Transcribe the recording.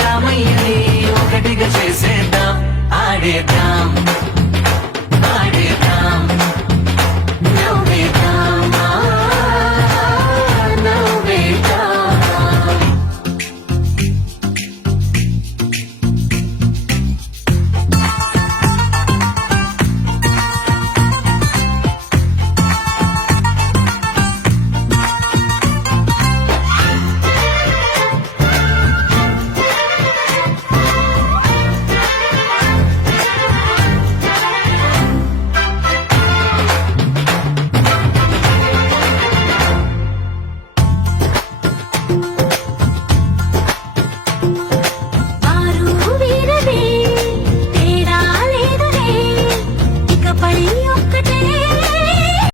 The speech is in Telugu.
రామయ్యని ఒకటిగా చేసేద్దాం ఆడేద్దాం.